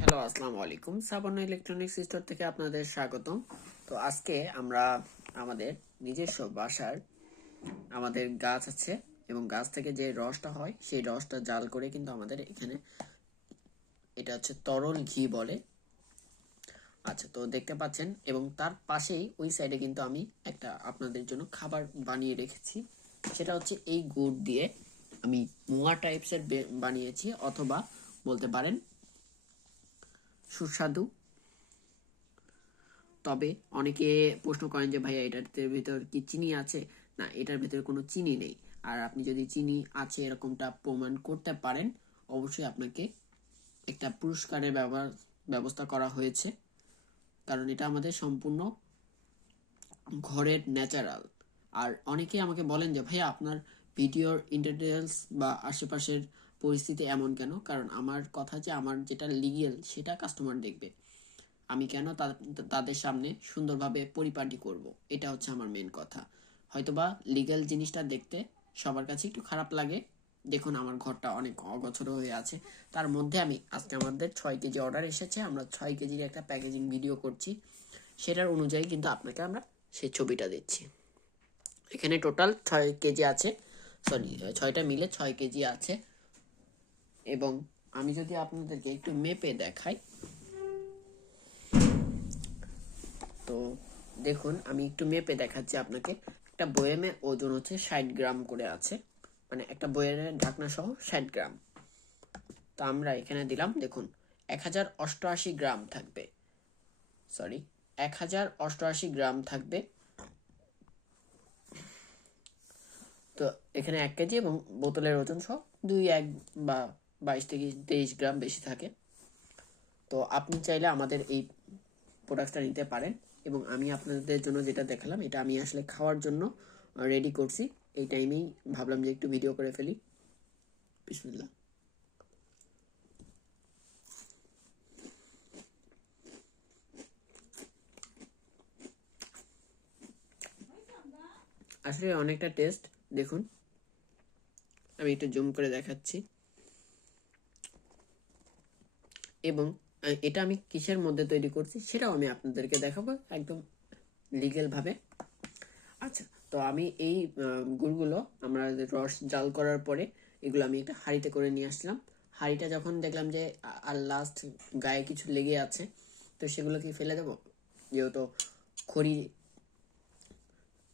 Hello, আসসালামু আলাইকুম। Shabana electronics store থেকে আপনাদের স্বাগতম। তো আজকে আমরা আমাদের নিজস্ব বাসার আমাদের গাছ আছে এবং গাছ থেকে যে রসটা হয় সেই রসটা জাল করে কিন্তু আমাদের এখানে এটা হচ্ছে তরল ঘি বলে। আচ্ছা, তো দেখতে পাচ্ছেন এবং তার পাশেই ওই সাইডে কিন্তু আমি একটা আপনাদের জন্য খাবার বানিয়ে রেখেছি। সেটা হচ্ছে এই গুড় দিয়ে আমি মোয়া টাইপসের বানিয়েছি, অথবা বলতে পারেন সুস্বাদু। তবে অনেকে প্রশ্ন করেন যে ভাইয়া এটার ভিতর কি চিনি আছে? না, এটার ভিতরে কোনো চিনি নেই। আর আপনি যদি চিনি আছে এরকমটা প্রমাণ করতে পারেন, অবশ্যই আপনাকে একটা পুরস্কারের ব্যবস্থা করা হয়েছে, কারণ এটা আমাদের সম্পূর্ণ ঘরের ন্যাচারাল। আর অনেকে আমাকে বলেন যে ভাইয়া আপনার ভিডিওর ইন্টারটেলস বা আশেপাশের পরিস্থিতি এমন কেন? কারণ আমার কথা যে আমার যেটা লিগেল সেটা কাস্টমার দেখবে, আমি কেন তাদের সামনে সুন্দরভাবে পরিপাটি করব, এটা হচ্ছে আমার মেন কথা। হয়তোবা লিগ্যাল জিনিসটা দেখতে সবার কাছে একটু খারাপ লাগে। দেখুন আমার ঘরটা অনেক অগোছালো হয়ে আছে, তার মধ্যে আমি আজকে আমাদের 6 কেজি অর্ডার এসেছে, আমরা 6 কেজির একটা প্যাকেজিং ভিডিও করছি, সেটার অনুযায়ী কিন্তু আপনাকে আমরা সেই ছবিটা দিচ্ছি। এখানে টোটাল 6 কেজি আছে, সরি 6টা মিলে 6 কেজি আছে। এবং আমি যদি আপনাদেরকে একটু মেপে দেখাই, তো দেখুন আমি একটু মেপে দেখাচ্ছি আপনাকে। একটা বয়ামে ওজন হচ্ছে 60 গ্রাম করে আছে, মানে একটা বয়ামের ঢাকনা সহ 60 গ্রাম। তো আমরা এখানে দিলাম, দেখুন 1088 গ্রাম থাকবে, সরি 1088 গ্রাম থাকবে। তো এখানে 1 কেজি এবং বোতলের ওজন সহ 1 বা 22 থেকে 23 গ্রাম বেশি থাকে। তো আপনি চাইলে আমাদের এই প্রোডাক্টটা নিতে পারেন। এবং আমি আপনাদের জন্য যেটা দেখালাম এটা আমি আসলে খাওয়ার জন্য রেডি করছি, এই টাইমেই ভাবলাম যে একটু ভিডিও করে ফেলি। বিসমিল্লাহ। আসলে অনেকটা টেস্ট, দেখুন আমি একটু জুম করে দেখাচ্ছি। এবং এটা আমি কিসের মধ্যে তৈরি করছি সেটাও আমি আপনাদেরকে দেখাবো একদম লিগেল ভাবে। আচ্ছা, তো আমি এই গুড়গুলো আমরা রস জাল করার পরে এগুলো আমি একটা হাঁড়িতে করে নিয়ে আসলাম। হাঁড়িটা যখন দেখলাম যে আর লাস্ট গায়ে কিছু লেগে আছে, তো সেগুলোকে ফেলে দেবো, যেহেতু খড়ি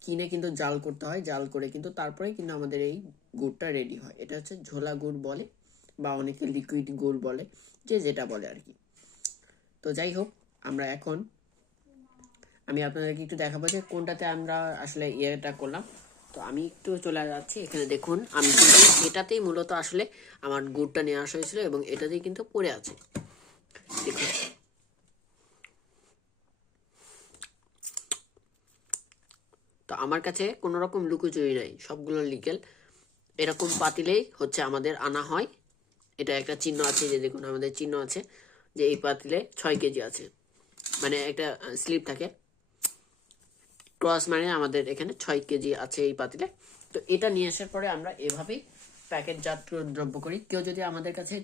কিনে কিন্তু জাল করতে হয়, জাল করে কিন্তু তারপরে কিন্তু আমাদের এই গুড়টা রেডি হয়। এটা হচ্ছে ঝোলা গুড় বলে, বা অনেকে লিকুইড গুড় বলে, যে যেটা বলে আর কি। তো যাই হোক, আমরা এখন আমি আপনাদেরকে একটু দেখাবো যে কোনটাতে আমরা আসলে ইয়েটা করলাম। তো আমি একটু চলে যাচ্ছি, এখানে দেখুন আমি কিন্তু এটাতেই মূলত আসলে আমার গুড়টা নিয়ে আসা হয়েছিল এবং এটাতেই কিন্তু পড়ে আছে, দেখুন। তো আমার কাছে কোনো রকম লুকোচুরি নাই, সবগুলো লিগেল। এরকম পাতিলেই হচ্ছে আমাদের আনা হয়। এটা একটা চিহ্ন আছে, যে দেখুন আমাদের চিহ্ন আছে যে এই পাতিলে 6 কেজি আছে, মানে একটা স্লিপ থাকে, ক্রস মানে আমাদের এখানে 6 কেজি আছে এই পাতিলে। তো এটা নিয়ে আসার পরে আমরা এভাবেই প্যাকেটজাত দ্রব্য করি। কেউ যদি আমাদের কাছে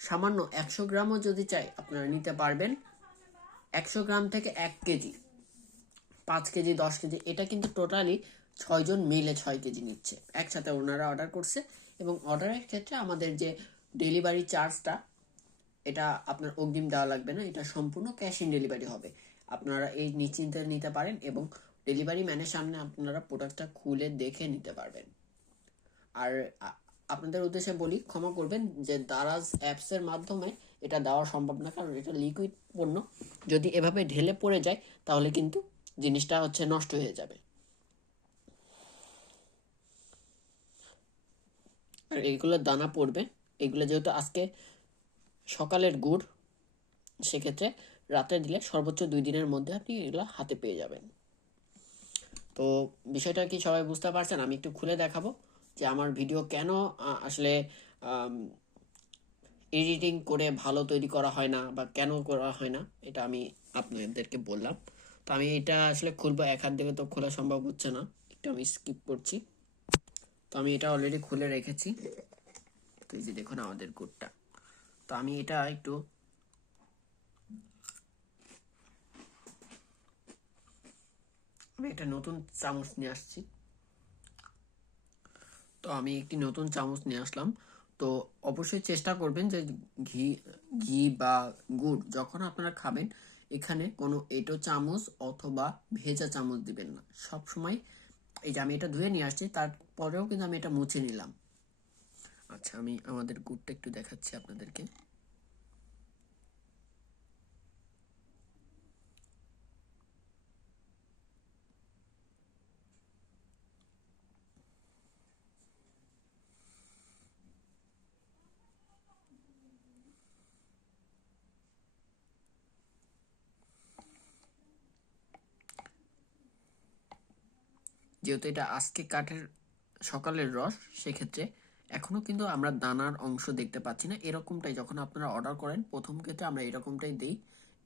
সামান্য 100 গ্রামও যদি চাই আপনারা নিতে পারবেন। 100 গ্রাম থেকে 1 কেজি, 5 কেজি, 10 কেজি, এটা কিন্তু টোটালি 6 জন মিলে 6 কেজি নিচ্ছে একসাথে, ওনারা অর্ডার করছে। এবং অর্ডারের ক্ষেত্রে আমাদের যে ডেলিভারি চার্জটা, এটা আপনার অগ্রিম দেওয়া লাগবে না, এটা সম্পূর্ণ ক্যাশ ইন ডেলিভারি হবে। আপনারা এই নিশ্চিন্তে নিতে পারেন এবং ডেলিভারি ম্যানের সামনে আপনারা প্রোডাক্টটা খুলে দেখে নিতে পারবেন। আর আপনাদের উদ্দেশ্যে বলি, ক্ষমা করবেন যে দারাজ অ্যাপসের মাধ্যমে এটা দেওয়া সম্ভব না, কারণ এটা লিকুইড পণ্য, যদি এভাবে ঢেলে পড়ে যায় তাহলে কিন্তু জিনিসটা হচ্ছে নষ্ট হয়ে যাবে। আর এইগুলোর দানা পড়বে, এগুলো যেহেতু আজকে সকালের গুড়, সেক্ষেত্রে রাতে দিলে সর্বোচ্চ 2 দিনের মধ্যে আপনি এগুলো হাতে পেয়ে যাবেন। তো বিষয়টা কি সবাই বুঝতে পারছেন? আমি একটু খুলে দেখাবো যে আমার ভিডিও কেন আসলে এডিটিং করে ভালো তৈরি করা হয় না, বা কেন করা হয় না, এটা আমি আপনাদেরকে বললাম। তো আমি এটা আসলে খুলবো, এক হাত থেকে তো খোলা সম্ভব হচ্ছে না, একটু আমি স্কিপ করছি। তো আমি এটা অলরেডি খুলে রেখেছি। তো এই যে দেখুন আমাদের কোডটা। তো আমি এটা একটু আমি একটা নতুন চামচ নিয়ে আসছি। তো আমি একটি নতুন চামচ নিয়ে আসলাম। তো অবশ্যই চেষ্টা করবেন যে ঘি ঘি বা গুড় যখন আপনারা খাবেন এখানে কোনো এঁটো চামচ অথবা ভেজা চামচ দিবেন না। সব সময় এই যে আমি এটা ধুয়ে নিয়ে আসছি, তারপরেও কিন্তু আমি এটা মুছে নিলাম। আচ্ছা, আমি আমাদের গুড়টা একটু দেখাচ্ছি আপনাদেরকে। যেহেতু এটা আজকে কাঠের সকালের রস, সেক্ষেত্রে এখনো কিন্তু আমরা দানার অংশ দেখতে পাচ্ছি না। এরকমটাই যখন আপনারা অর্ডার করেন প্রথম ক্ষেত্রে আমরা এরকমটাই দিই,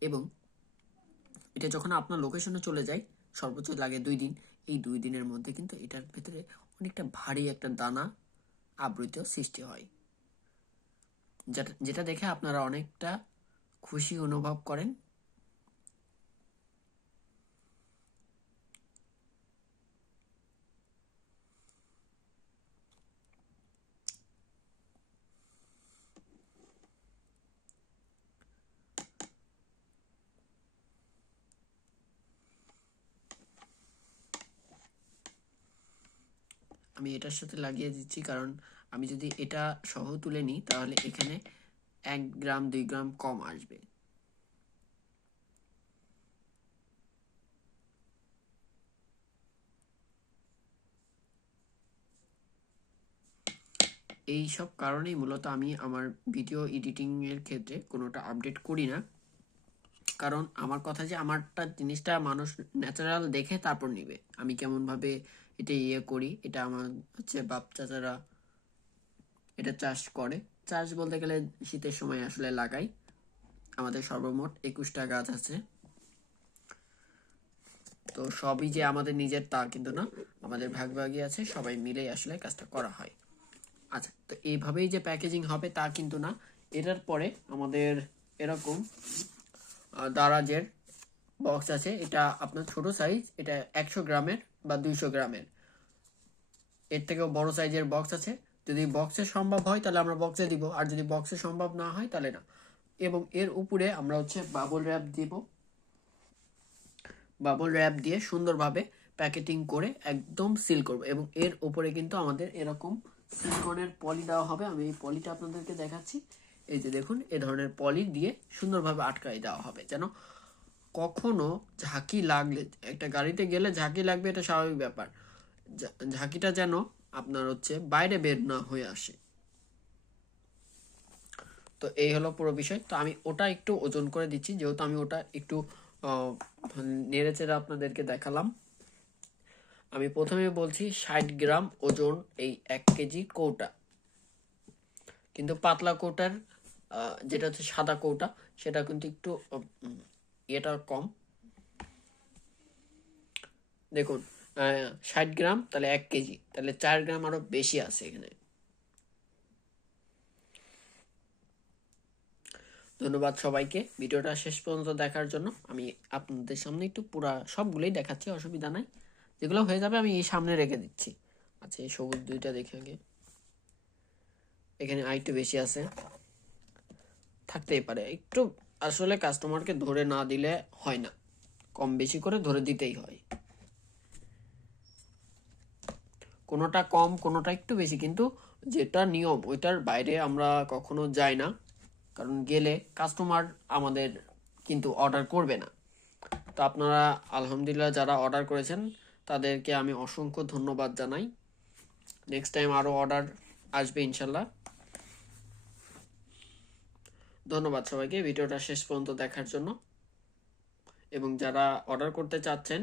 এবং এটা যখন আপনার লোকেশনে চলে যায় সর্বোচ্চ লাগে 2 দিন। এই 2 দিনের মধ্যে কিন্তু এটার ভেতরে অনেকটা ভারী একটা দানা আবৃত সৃষ্টি হয়, যেটা যেটা দেখে আপনারা অনেকটা খুশি অনুভব করেন। আমি এটার সাথে লাগিয়ে দিচ্ছি, কারণ আমি যদি এটা সহ তুলে নিই তাহলে এখানে 1 গ্রাম 2 গ্রাম কম আসবে। এই সব কারণেই মূলত আমি আমার ভিডিও এডিটিং এর ক্ষেত্রে কোনোটা আপডেট করি না, কারণ আমার কথা যে আমারটা জিনিসটা মানুষ ন্যাচারাল দেখে তারপর নিবে। আমি কেমন ভাবে এটা করি, এটা আমার হচ্ছে বাপ চাচারা এটা চাষ করে। চাষ বলতে গেলে শীতের সময় আসলে লাগাই। আমাদের সর্বমোট 21টা গাছ আছে। তো সবই যে আমাদের নিজের তা কিন্তু না, আমাদের ভাগভাগি আছে, সবাই মিলেই আসলে কাজটা করা হয়। আচ্ছা, তো এইভাবেই যে প্যাকেজিং হবে তা কিন্তু না। এটার পরে আমাদের এরকম দারাজের বক্স আছে। এটা আপনার ছোট সাইজ, এটা 100 গ্রামের বা 200 গ্রামের। এর থেকেও বড় সাইজের বক্স আছে। যদি বক্সে সম্ভব হয় তাহলে আমরা বক্সে দিব, আর যদি বক্সে সম্ভব না হয় তাহলে না। এবং এর উপরে আমরা হচ্ছে বাবল র্যাপ দিব। বাবল র্যাপ দিয়ে সুন্দরভাবে প্যাকেটিং করে একদম সিল করব, এবং এর উপরে কিন্তু আমাদের এরকম সিলিকনের পলি দেওয়া হবে। আমি এই পলিটা আপনাদেরকে দেখাচ্ছি। এই যে দেখুন, এ ধরনের পলি দিয়ে সুন্দরভাবে আটকাই দেওয়া হবে, যেন কখনো ঝাঁকি লাগলে, একটা গাড়িতে গেলে ঝাঁকি লাগবে, এটা স্বাভাবিক ব্যাপার, ঝাঁকিটা যেন আপনার হচ্ছে বাইরে বের না হয়ে আসে। তো এই হলো পুরো বিষয়। তো আমি ওটা একটু ওজন করে দিচ্ছি, যেহেতু আমি ওটা একটু নেড়ে চেড়ে আপনাদেরকে দেখালাম। আমি প্রথমে বলছি 60 গ্রাম ওজন এই 1 কেজি কৌটা, কিন্তু পাতলা কৌটার যেটা হচ্ছে সাদা কৌটা, সেটা কিন্তু একটু এটা কম। দেখুন, 60 গ্রাম তাহলে 1 কেজি, তাহলে 4 গ্রাম আরো বেশি আছে এখানে। ধন্যবাদ সবাইকে ভিডিওটা শেষ পর্যন্ত দেখার জন্য। আমি আপনাদের সামনে একটু পুরা সবগুলোই দেখাচ্ছি, অসুবিধা নাই। যেগুলো হয়ে যাবে আমি এই সামনে রেখে দিচ্ছি। আচ্ছা, এই সবুজ দুইটা দেখে আগে, এখানে আরেকটু বেশি আছে, থাকতেই পারে একটু। আসলে কাস্টমারকে ধরে না দিলে হয় না, কম বেশি করে ধরে দিতেই হয়। কোনোটা কম কোনোটা একটু বেশি, কিন্তু যেটা নিয়ম ওইটার বাইরে আমরা কখনো যাই না, কারণ গেলে কাস্টমার আমাদের কিন্তু অর্ডার করবে না। তো আপনারা আলহামদুলিল্লাহ যারা অর্ডার করেছেন তাদেরকে আমি অসংখ্য ধন্যবাদ জানাই। নেক্সট টাইম আরও অর্ডার আসবে ইনশাল্লাহ। ধন্যবাদ সবাইকে ভিডিওটা শেষ পর্যন্ত দেখার জন্য। এবং যারা অর্ডার করতে চাচ্ছেন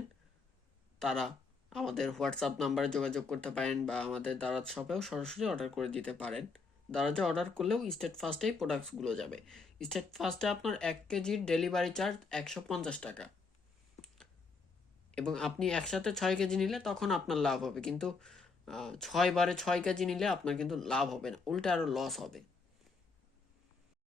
তারা আমাদের হোয়াটসঅ্যাপ নাম্বারে যোগাযোগ করতে পারেন, বা আমাদের দারাজ শপেও সরাসরি অর্ডার করে দিতে পারেন। দারাজে অর্ডার করলেও স্টেট ফার্স্টেই প্রোডাক্টসগুলো যাবে। স্টেট ফার্স্টে আপনার 1 কেজির ডেলিভারি চার্জ 150 টাকা, এবং আপনি একসাথে 6 কেজি নিলে তখন আপনার লাভ হবে, কিন্তু 6 বারে 6 কেজি নিলে আপনার কিন্তু লাভ হবে না, উল্টে আরও লস হবে।